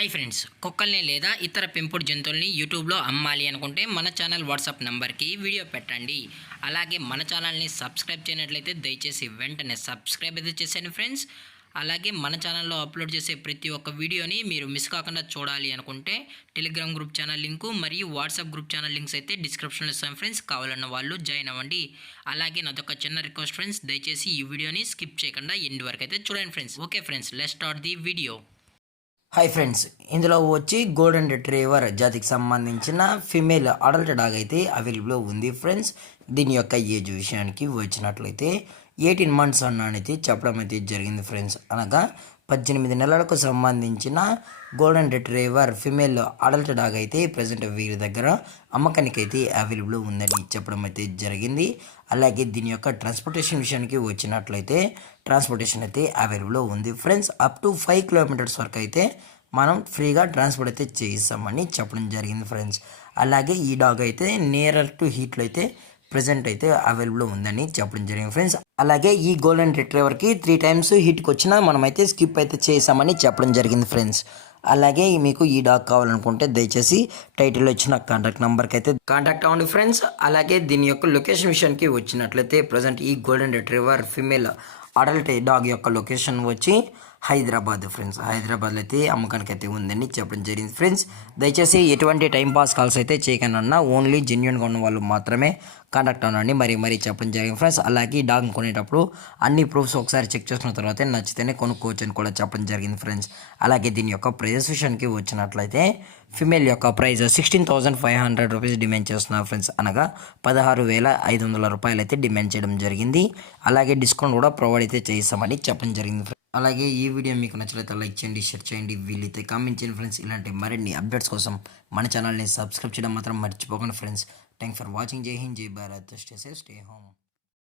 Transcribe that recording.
Hi friends, కుక్కల్ని లేదా ఇతర పెంపుడు జంతువుల్ని యూట్యూబ్లో అమ్మాలి అనుకుంటే మన ఛానల్ వాట్సాప్ నెంబర్కి వీడియో పెట్టండి. అలాగే మన ఛానల్ని సబ్స్క్రైబ్ చేయనట్లయితే దయచేసి వెంటనే సబ్స్క్రైబ్ అయితే చేసేయండి ఫ్రెండ్స్. అలాగే మన ఛానల్లో అప్లోడ్ చేసే ప్రతి ఒక్క వీడియోని మీరు మిస్ కాకుండా చూడాలి అనుకుంటే టెలిగ్రామ్ గ్రూప్ ఛానల్ లింకు మరియు వాట్సాప్ గ్రూప్ ఛానల్ లింక్స్ అయితే డిస్క్రిప్షన్లో ఇస్తాం ఫ్రెండ్స్. కావాలన్న వాళ్ళు జాయిన్ అవ్వండి. అలాగే నాదొక చిన్న రిక్వెస్ట్ ఫ్రెండ్స్, దయచేసి ఈ వీడియోని స్కిప్ చేయకుండా ఎండ్ వరకు అయితే చూడండి friends. Okay friends, let's start the video. Hi friends, ఇందులో వచ్చి గోల్డెన్ రిట్రీవర్ జాతికి సంబంధించిన ఫిమేల్ అడల్ట్ డాగ్ అయితే అవైలబుల్లో ఉంది ఫ్రెండ్స్. దీని యొక్క ఏజ్ విషయానికి వచ్చినట్లయితే 18 months అన్నది చెప్పడం అయితే జరిగింది ఫ్రెండ్స్. అనగా 18 నెలలకు సంబంధించిన golden retriever female adult dog అయితే ప్రజెంట్ వీరి దగ్గర అమ్మకానికి అయితే అవైలబుల్ ఉందని చెప్పడం అయితే జరిగింది. అలాగే దీని యొక్క ట్రాన్స్పోర్టేషన్ విషయానికి వచ్చినట్లయితే ట్రాన్స్పోర్టేషన్ అయితే అవైలబుల్ ఉంది ఫ్రెండ్స్. అప్ టు 5 kilometers వరకు అయితే మనం ఫ్రీగా ట్రాన్స్పోర్ట్ అయితే చేయిస్తామని చెప్పడం జరిగింది ఫ్రెండ్స్. అలాగే ఈ డాగ్ అయితే నియరర్ టు హీట్లో అయితే ప్రజెంట్ అయితే అవైలబుల్ ఉందని చెప్పడం జరిగింది ఫ్రెండ్స్. అలాగే ఈ గోల్డెన్ రిట్రీవర్కి 3 times హిట్కి వచ్చినా మనమైతే స్కిప్ అయితే చేసామని చెప్పడం జరిగింది ఫ్రెండ్స్. అలాగే మీకు ఈ డాగ్ కావాలనుకుంటే దయచేసి టైటిల్లో ఇచ్చిన కాంటాక్ట్ నెంబర్కి అయితే కాంటాక్ట్ అవ్వండి ఫ్రెండ్స్. అలాగే దీని యొక్క లొకేషన్ విషయానికి వచ్చినట్లయితే ప్రజెంట్ ఈ golden retriever female adult dog యొక్క లొకేషన్ వచ్చి హైదరాబాద్ ఫ్రెండ్స్. హైదరాబాద్లో అయితే అమ్మకానికి అయితే ఉందని చెప్పడం జరిగింది ఫ్రెండ్స్. దయచేసి ఎటువంటి టైంపాస్ కాల్స్ అయితే చేయకనన్నా ఓన్లీ జెన్యున్గా ఉన్న వాళ్ళు మాత్రమే కాంటాక్ట్ అవ్వండి మరీ చెప్పడం జరిగింది ఫ్రెండ్స్. అలాగే ఈ డాగ్ కొనేటప్పుడు అన్ని ప్రూఫ్స్ ఒకసారి చెక్ చేసుకున్న తర్వాత నచ్చితేనే కొనుక్కోవచ్చు అని కూడా చెప్పడం జరిగింది ఫ్రెండ్స్. అలాగే దీని యొక్క ప్రైజెస్ విషయానికి వచ్చినట్లయితే ఫిమేల్ యొక్క ప్రైస్ 16,500 రూపీస్ డిమాండ్ చేస్తున్నారు ఫ్రెండ్స్. అనగా 16,500 రూపాయలు అయితే డిమాండ్ చేయడం జరిగింది. అలాగే డిస్కౌంట్ కూడా ప్రొవైడ్ అయితే చేస్తామని చెప్పడం జరిగింది. అలాగే ఈ వీడియో మీకు నచ్చినట్లయితే లైక్ చేయండి, షేర్ చేయండి, వీలైతే కామెంట్ చేయండి ఫ్రెండ్స్. ఇలాంటి మరిన్ని అప్డేట్స్ కోసం మన ఛానల్ని సబ్స్క్రైబ్ చేయడం మాత్రం మర్చిపోకండి ఫ్రెండ్స్. Thanks for watching. జై హింద్, జై Bharat, stay safe, stay home.